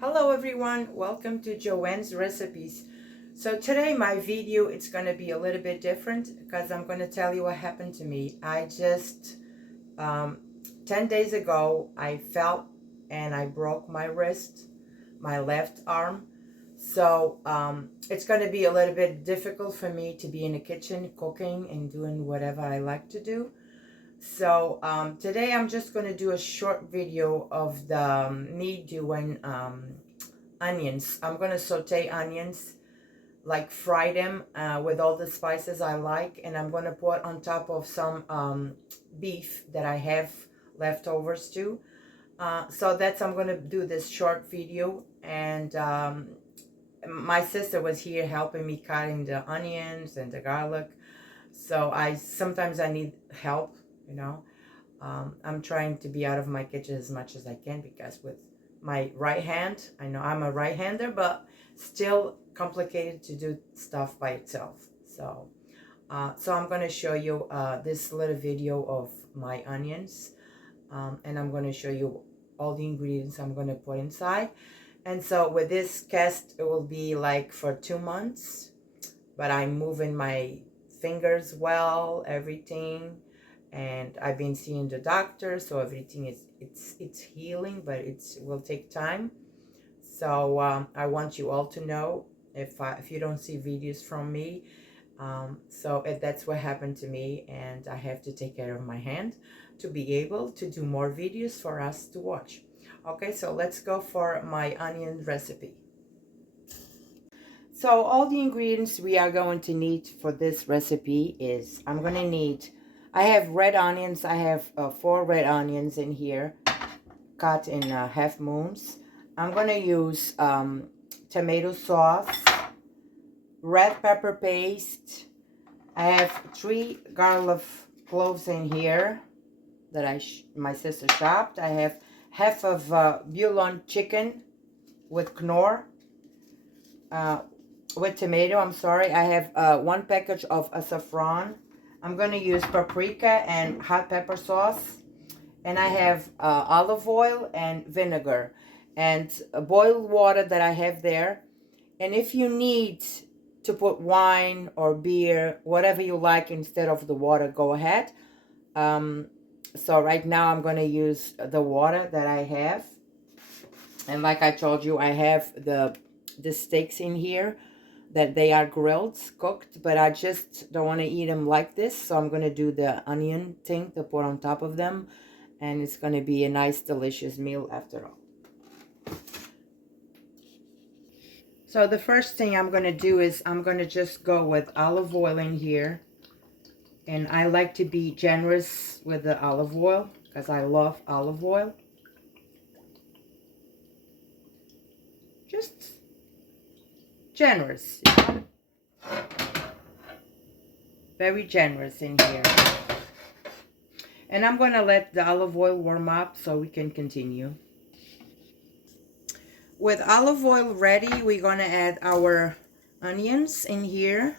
Hello everyone, welcome to Joanne's Recipes. So today my video, it's going to be a little bit different because I'm going to tell you what happened to me. I just, 10 days ago, I fell and I broke my wrist, my left arm. So it's going to be a little bit difficult for me to be in the kitchen cooking and doing whatever I like to do. So today I'm just going to do a short video of me doing onions. I'm going to saute onions, like fry them with all the spices I like, and I'm going to put on top of some beef that I have leftovers too. So I'm going to do this short video, and my sister was here helping me cutting the onions and the garlic. So sometimes I need help, you know. I'm trying to be out of my kitchen as much as I can because with my right hand, I know I'm a right-hander, but still complicated to do stuff by itself. So I'm going to show you this little video of my onions, and I'm going to show you all the ingredients I'm going to put inside. And so with this cast, it will be like for 2 months, but I'm moving my fingers well, everything, and I've been seeing the doctor, so everything is it's healing, but it will take time. So I want you all to know, if you don't see videos from me, that's what happened to me, and I have to take care of my hand to be able to do more videos for us to watch. Okay, so let's go for my onion recipe. So all the ingredients we are going to need for this recipe is, I have red onions. I have 4 red onions in here, cut in half moons. I'm going to use tomato sauce, red pepper paste. I have 3 garlic cloves in here that my sister chopped. I have half of bouillon chicken with Knorr. With tomato, I'm sorry. I have 1 package of saffron. I'm going to use paprika and hot pepper sauce. And I have olive oil and vinegar and boiled water that I have there. And if you need to put wine or beer, whatever you like instead of the water, go ahead. So right now I'm going to use the water that I have. And like I told you, I have the steaks in here that they are grilled, cooked, but I just don't want to eat them like this. So I'm going to do the onion thing to put on top of them. And it's going to be a nice, delicious meal after all. So the first thing I'm going to do is I'm going to just go with olive oil in here. And I like to be generous with the olive oil because I love olive oil. Just generous, you know? Very generous in here. And I'm going to let the olive oil warm up so we can continue. With olive oil ready, we're going to add our onions in here.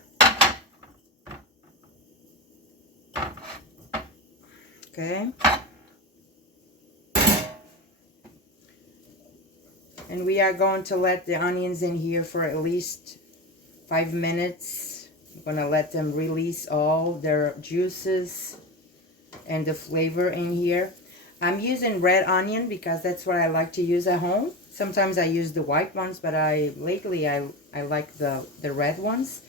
Okay. And we are going to let the onions in here for at least 5 minutes. I'm going to let them release all their juices and the flavor in here. I'm using red onion because that's what I like to use at home. Sometimes I use the white ones, but lately I like the red ones.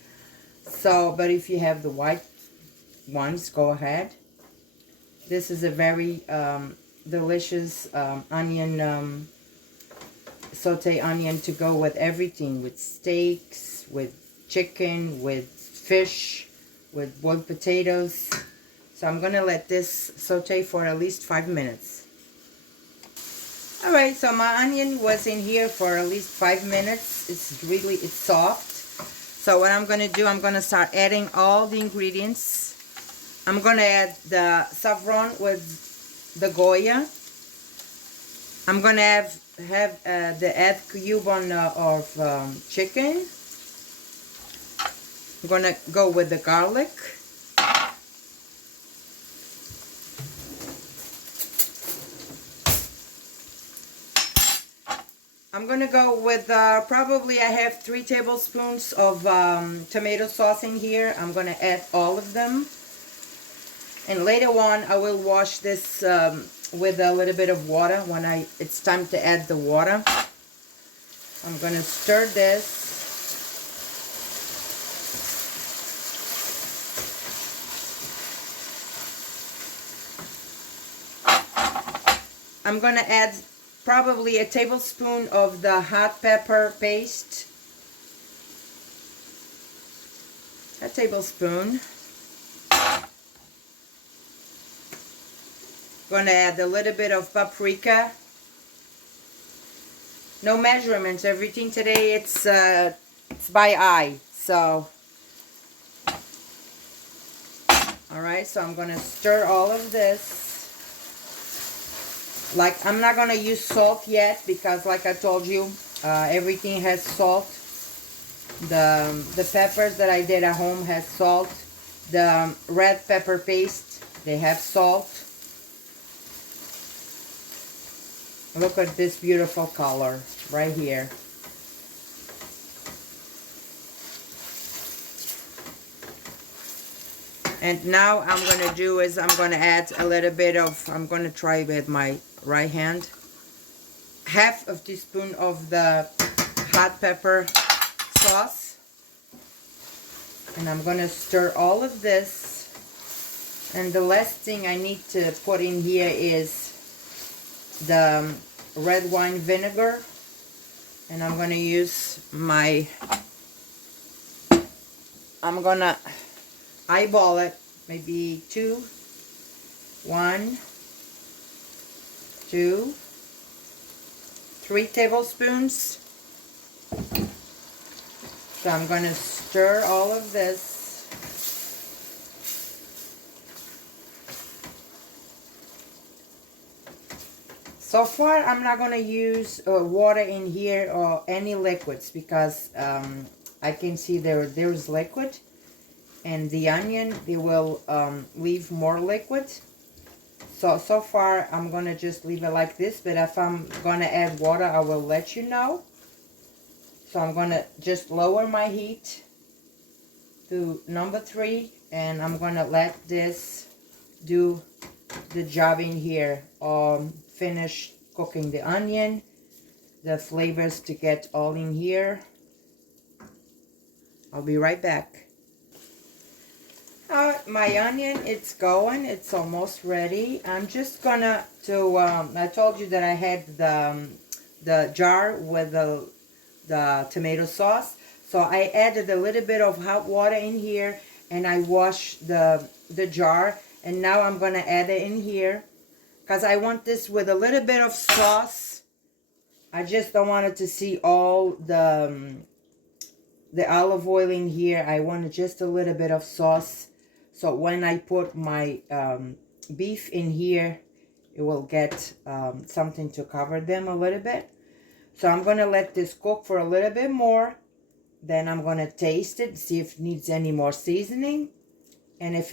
So, but if you have the white ones, go ahead. This is a very delicious onion, saute onion to go with everything, with steaks, with chicken, with fish, with boiled potatoes. So I'm going to let this saute for at least 5 minutes. Alright, so my onion was in here for at least 5 minutes. It's soft. So what I'm going to do, I'm going to start adding all the ingredients. I'm going to add the saffron with the Goya. I'm going to have the cube of chicken. I'm going to go with the garlic. I'm gonna go with probably I have 3 tablespoons of tomato sauce in here. I'm gonna add all of them, and later on I will wash this with a little bit of water when it's time to add the water. I'm gonna stir this. I'm gonna add probably a tablespoon of the hot pepper paste. A tablespoon. Gonna add a little bit of paprika. No measurements. Everything today it's by eye. So, all right. So I'm gonna stir all of this. Like, I'm not gonna use salt yet because, like I told you, everything has salt. The peppers that I did at home has salt. The red pepper paste, they have salt. Look at this beautiful color right here. And now I'm gonna do is I'm gonna add a little bit of, I'm gonna try with my right hand, half a teaspoon of the hot pepper sauce, and I'm gonna stir all of this. And the last thing I need to put in here is the red wine vinegar, and I'm gonna use my, I'm gonna eyeball it, maybe 1, 2, 3 tablespoons. So I'm going to stir all of this. So far I'm not going to use water in here or any liquids because I can see there's liquid, and the onion, they will leave more liquid. So far, I'm going to just leave it like this, but if I'm going to add water, I will let you know. So I'm going to just lower my heat to number 3, and I'm going to let this do the job in here. Finish cooking the onion, the flavors to get all in here. I'll be right back. My onion, it's going, it's almost ready. I'm just gonna I told you that I had the jar with the tomato sauce, so I added a little bit of hot water in here, and I washed the jar, and now I'm gonna add it in here because I want this with a little bit of sauce. I just don't want it to see all the olive oil in here. I want just a little bit of sauce. So when I put my beef in here, it will get something to cover them a little bit. So I'm going to let this cook for a little bit more. Then I'm going to taste it, see if it needs any more seasoning. And if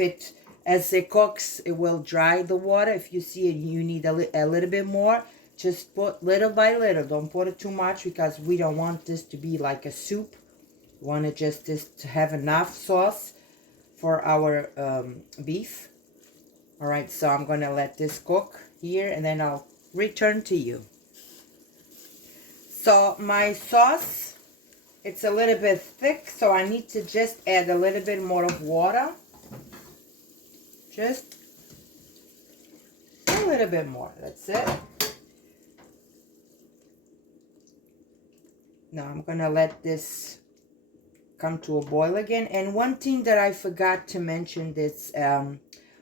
as it cooks, it will dry the water. If you see it, you need a little bit more, just put little by little. Don't put it too much because we don't want this to be like a soup. We want it just to have enough sauce for our beef. All right, so I'm gonna let this cook here, and then I'll return to you. So my sauce, it's a little bit thick, so I need to just add a little bit more of water. Just a little bit more, that's it. Now I'm gonna let this come to a boil again. And one thing that I forgot to mention is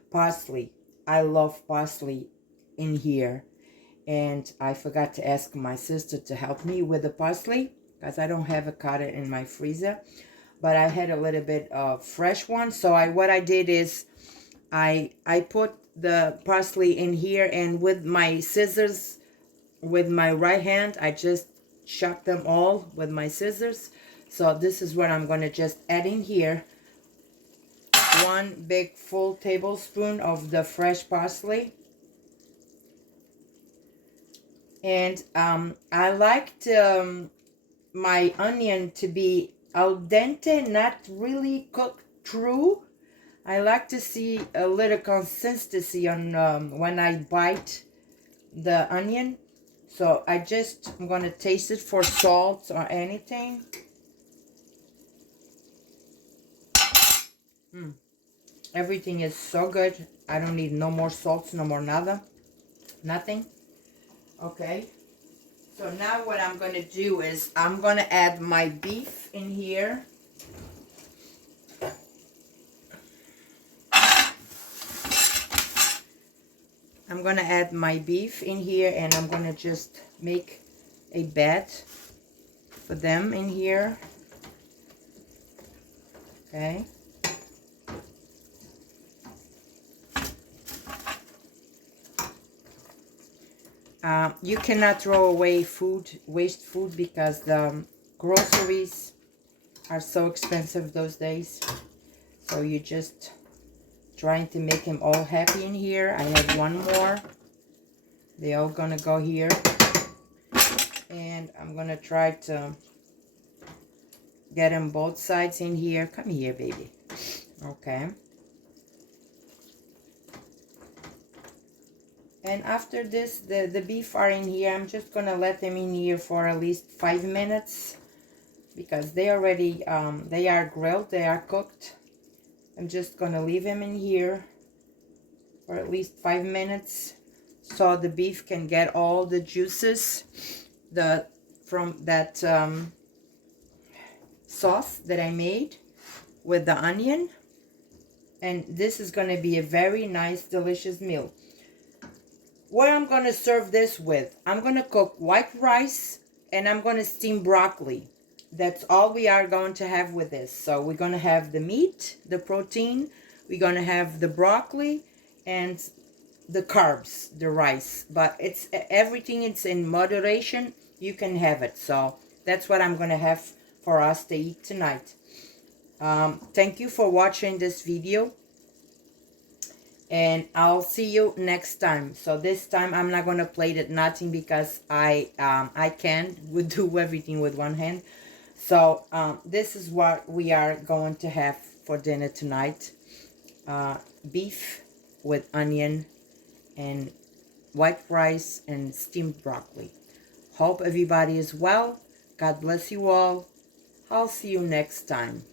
parsley. I love parsley in here, and I forgot to ask my sister to help me with the parsley because I don't have a cut in my freezer, but I had a little bit of fresh one. So what I did is I put the parsley in here, and with my scissors, with my right hand, I just chop them all with my scissors. So this is what I'm going to just add in here. 1 big full tablespoon of the fresh parsley. And I liked my onion to be al dente, not really cooked through. I like to see a little consistency on when I bite the onion. So I'm gonna taste it for salt or anything. Everything is so good. I don't need no more salts, no more nada, nothing. Okay. So now what I'm gonna do is I'm gonna add my beef in here. I'm gonna add my beef in here, and I'm gonna just make a bed for them in here. Okay. You cannot throw away food, waste food, because the groceries are so expensive those days. So you just trying to make them all happy in here. I have one more. They all gonna go here. And I'm gonna try to get them both sides in here. Come here, baby. Okay. And after this, the beef are in here. I'm just gonna let them in here for at least 5 minutes, because they already they are grilled, they are cooked. I'm just gonna leave them in here for at least 5 minutes, so the beef can get all the juices from that sauce that I made with the onion. And this is gonna be a very nice, delicious meal. What I'm gonna serve this with, I'm gonna cook white rice and I'm gonna steam broccoli. That's all we are going to have with this. So we're gonna have the meat, the protein, we're gonna have the broccoli, and the carbs, the rice. But it's everything, it's in moderation. You can have it. So that's what I'm gonna have for us to eat tonight. Thank you for watching this video, and I'll see you next time. So this time I'm not gonna plate it nothing, because I can't do everything with one hand. So this is what we are going to have for dinner tonight. Beef with onion and white rice and steamed broccoli. Hope everybody is well. God bless you all. I'll see you next time.